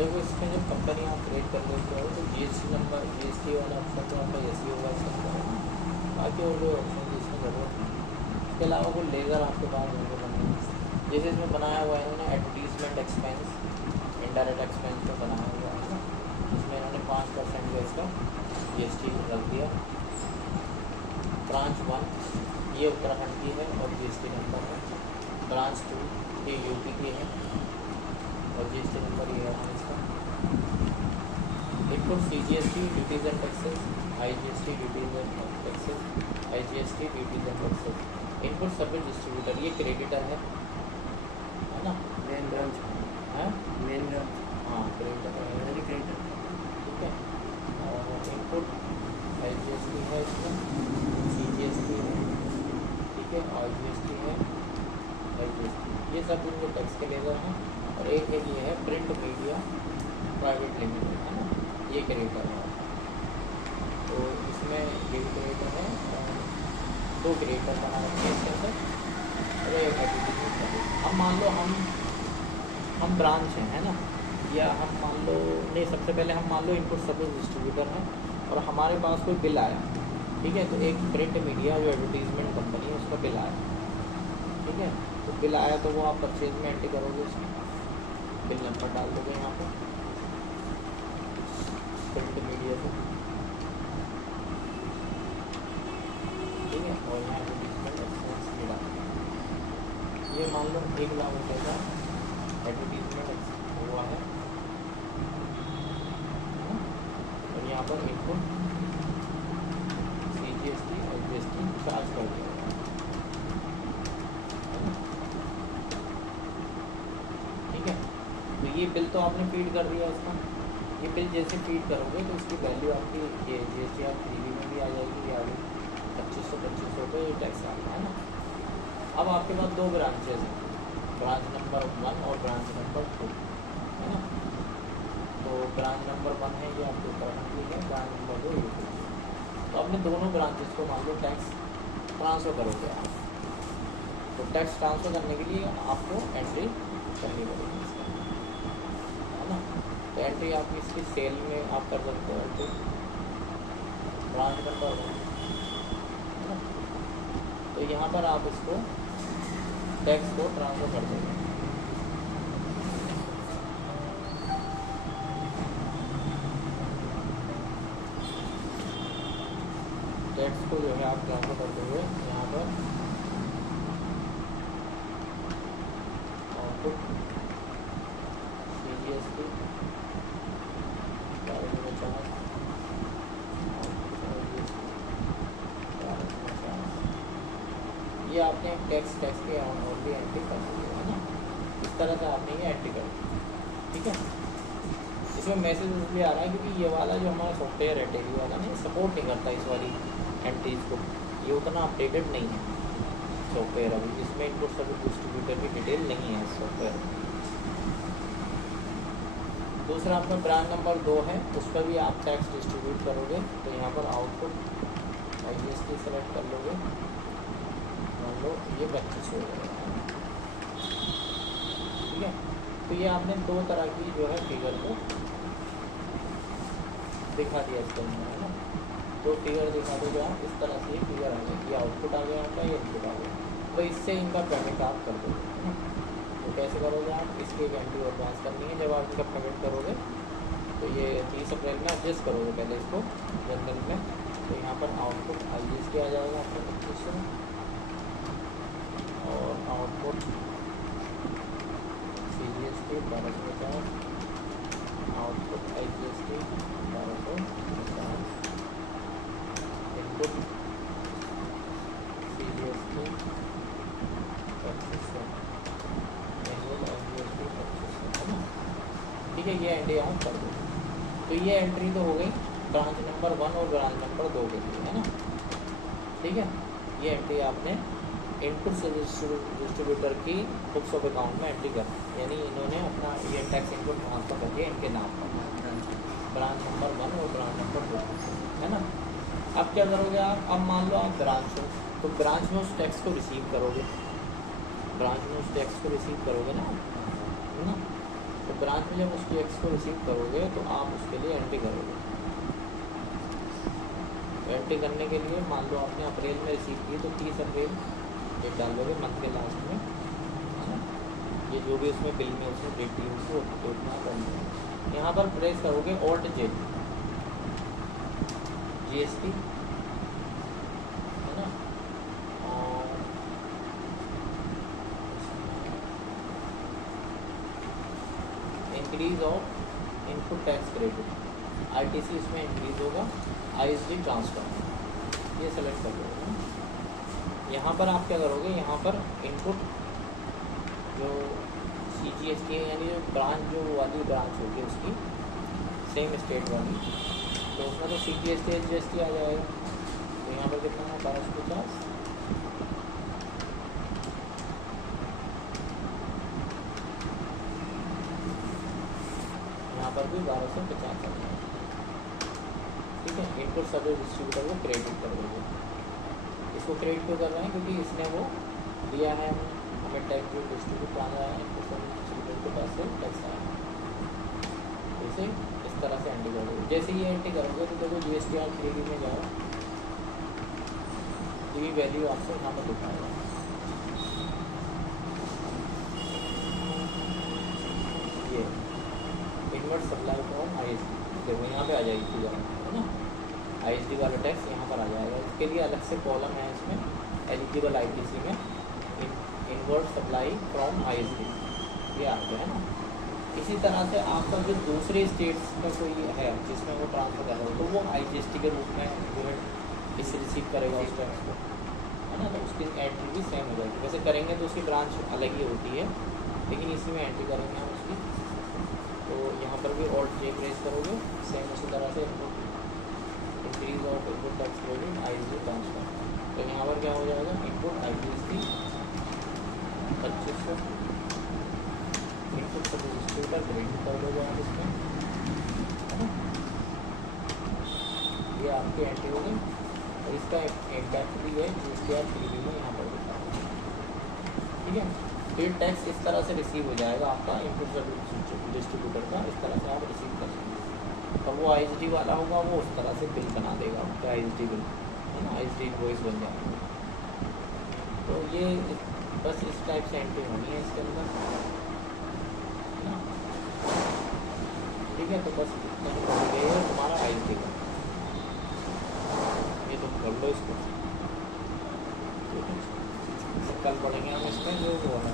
देखो इसमें जब कंपनी आप क्रिएट कर लेते हो तो जीएसटी नंबर, जीएसटी वाला ऑप्शन तो आपका एस होगा इसके अंदर, बाकी और कोई ऑप्शन की इसमें ज़रूरत नहीं। इसके अलावा कोई लेज़र आपके पास होंगे बने, जैसे इसमें बनाया हुआ है इन्होंने एडवर्टीजमेंट एक्सपेंस, इनडायरेक्ट एक्सपेंस में बनाया हुआ है ना, इसमें इन्होंने 5% का इसका जीएसटी रख दिया। ब्रांच 1 ये उत्तराखंड की है और जीएसटी नंबर है। ब्रांच 2 ये यूपी की है और जीएसटी नंबर ये है इसका। Input CGST duties and taxes, IGST duties and taxes, IGST duties and taxes. Input service distributor ये क्रेडिटर है ना, मेन ब्रांच है मेन ब्रांच हाँ क्रेडिटर है, क्रेडिटर। ठीक है। और इनपुट आईजीएसटी है इसमें, सीजीएसटी है, ठीक है, आईजीएसटी है, आईजीएसटी, ये सब इनके टैक्स के लेकर हैं। और एक है ये है प्रिंट मीडिया प्राइवेट लिमिटेड है ना, ये क्रेडिटर है। तो इसमें ये क्रेडिटर है, दो क्रेडिटर बना रखे हैं इसके अंदर, और एक एडवर्टीजमेंट सर्विस। अब मान लो हम ब्रांच हैं है ना, या हम मान लो नहीं, सबसे पहले हम मान लो इनपुट सर्विस डिस्ट्रीब्यूटर हैं और हमारे पास कोई बिल आया, ठीक है। तो एक प्रिंट मीडिया जो एडवर्टीजमेंट कंपनी है उसका बिल आया, ठीक है। तो बिल आया तो वो आप परचेज में एंट्री करोगे, उसमें बिल नंबर डाल दोगे यहाँ पर प्रिंट मीडिया से, ठीक है। और यहाँ एडवर्टीजमेंट एक्सपेंस ये डाल, ये मान लो 1 लाख रुपये का एडवर्टीजमेंट हुआ है और यहाँ पर इनपुट सीजीएसटी और जीएसटी चार्ज कर दिया है ना, ठीक है। तो ये बिल तो आपने फीड कर दिया इसका, ये बिल जैसे फीड करोगे तो इसकी वैल्यू आपकी ये जीएसटी आप 3B में भी आ जाएगी, ये आ गई 2500 रुपये ये टैक्स आ गया है ना। अब आपके पास 2 ब्रांचेज हैं, ब्रांच नंबर 1 और ब्रांच नंबर 2 है ना। तो ब्रांच नंबर 1 है ये आपके उत्तराखंड की है, ब्रांच नंबर 2 यूपी की है। तो अपने दोनों ब्रांचेस को मान लो टैक्स ट्रांसफ़र करोगे आप, तो टैक्स ट्रांसफ़र करने के लिए आपको एंट्री करनी पड़ेगी इसका, है ना। तो एंट्री आपकी इसकी सेल में आप कर सकते हो एंट्री, ब्रांच नंबर 1 है ना। तो यहाँ पर आप इसको टैक्स को ट्रांसफ़र कर देंगे, टैक्स को जो है आप ट्रांसफ़र कर दोगे यहाँ पर आउटपुट सीजीएसटी 1250, ये आपने टैक्स की ऑनली एंट्री कर दी है ना। इस तरह से आपने ये एंट्री कर दी, ठीक है। इसमें मैसेज इसलिए आ रहा है क्योंकि ये वाला जो हमारा सॉफ्टवेयर है टेली वाला नहीं सपोर्ट नहीं करता इस वाली एंट्रीज को, ये उतना अपडेटेड नहीं है सॉफ्टवेयर अभी, इसमें इनपुट सर्विस डिस्ट्रीब्यूटर की डिटेल नहीं है इस सॉफ्टवेयर में। दूसरा आपका ब्रांच नंबर 2 है, उस पर भी आप टैक्स डिस्ट्रीब्यूट करोगे, तो यहाँ पर आउटपुट आईजीएसटी सेलेक्ट कर लोगे, मान लो ये 25 हो जाएगा, ठीक है। तो ये आपने 2 तरह की जो है फिगर को दिखा दिया इसके अंदर है ना, 2 फिगर दिखा दोगे आप, इस तरह से ये फिगर आ गया, ये आउटपुट आ गया आपका, ये इनपुट आ गया। तो इससे इनका पेमेंट आप कर दोगे है ना। तो कैसे करोगे आप, इसकी एक एंट्री और पास करनी है जब आप इनका पेमेंट करोगे, तो ये 30 अप्रैल में एडजस्ट करोगे पहले इसको जनरल में, तो यहाँ पर आउटपुट आईजीएसटी आ जाएगा आपका 2500 और output CGST 1250, output IGST 1250, input CGST 2500, input IGST 2500 है ना, ठीक है। ये एंट्री आप कर दो, तो ये एंट्री तो हो गई ब्रांच नंबर 1 और ब्रांच नंबर 2 के लिए है ना, ठीक है। ये एंट्री आपने इनपुट सर्विस डिस्ट्रीब्यूटर की बुक्स ऑफ अकाउंट में एंट्री कर, यानी इन्होंने अपना ये टैक्स इनपुट ट्रांसफ़र कर दिया इनके नाम पर, ब्रांच नंबर 1 और ब्रांच नंबर 2 है ना। अब क्या करोगे आप, अब मान लो आप ब्रांच हो, तो ब्रांच में उस टैक्स को रिसीव करोगे, ब्रांच में उस टैक्स को रिसीव करोगे ना, है ना। तो ब्रांच में जब उस चेक्स को रिसीव करोगे तो आप उसके लिए एंट्री करोगे। एंट्री करने के लिए मान लो आपने अप्रैल में रिसीव की तो 30 अप्रैल डेट डाल दोगे मंथ के लास्ट में, है ना। ये जो भी उसमें बिल में उसमें डेट दी होगी वो डेट में आप एंट्री, यहाँ पर प्रेस करोगे ऑल्ट जे, GST, है ना। और increase of input tax credit, ITC इसमें इंक्रीज होगा, ISD ट्रांसफर, ये सेलेक्ट कर दोगे। यहाँ पर आप क्या करोगे, यहाँ पर इनपुट जो CGST है यानी जो ब्रांच जो वाली ब्रांच होगी उसकी सेम स्टेट वाली, तो उसमें तो CGST GST आ जाएगा। तो यहाँ पर कितना है 1250, यहाँ पर भी 1250 आ जाएगा। ठीक है, इनपुट सर्विस डिस्ट्रीब्यूटर को क्रेडिट कर दोगे। इसको क्रेडिट क्यों कर रहे हैं, क्योंकि इसने वो दिया है हमें टैक्स जो डिस्ट्रीब्यूट आना है, इनपुट सर्विस डिस्ट्रीब्यूटर के पास से टैक्स आया है। इसे इस तरह से एंट्री करोगे। जैसे ये एंट्री करोगे तो देखो GSTR 3D में जाओ, ये वैल्यू आपको यहाँ पर दिखाएगा। ये इनवर्ट सप्लाई फ्रॉम ISD, देखो यहाँ पे आ जाएगी चीज़, है ना। ISD वाला टैक्स यहाँ पर आ जाएगा। इसके लिए अलग से कॉलम है इसमें एलिजिबल ITC में, इनवर्ट सप्लाई फ्रॉम ISD, ये आ गया, है ना। इसी तरह से आपका जो दूसरे स्टेट्स का कोई है जिसमें वो ट्रांसफर कर रहा हो तो वो IGST के रूप में जो है इसे रिसीव करेगा उस टैक्स को, है ना। तो उसकी एंट्री भी सेम हो जाएगी। वैसे करेंगे तो उसकी ब्रांच अलग ही होती है, लेकिन इसी में एंट्री करेंगे हम उसकी। तो यहाँ पर भी ऑल्ट जे प्रेस करोगे, सेम उसी तरह से increase of input tax credit ISD transfer. तो यहाँ पर क्या हो जाएगा, input IGST 2500, input service distributor credit कर दोगे आप इसमें, है ना। ये आपकी एंट्री हो गई। और इसका इम्पैक्ट भी है GSTR 3D में यहाँ पर दिखा है। ठीक है, फिर टैक्स इस तरह से रिसीव हो जाएगा आपका इनपुट सर्विस डिस्ट्रीब्यूटर का, इस तरह से आप रिसीव कर सकते। और वो ISD वाला होगा वो उस तरह से बिल बना देगा आपका ISD बिल, है ना, ISD इनवॉइस बन जाएगा। तो ये बस इस टाइप से एंट्री होनी है इसके अंदर, है ना। ठीक है, तो बस इतना ही हो गया है तुम्हारा ISD का। ये तुम कर लो इसको, ठीक है। कल पढ़ेंगे हम इसमें जो वो है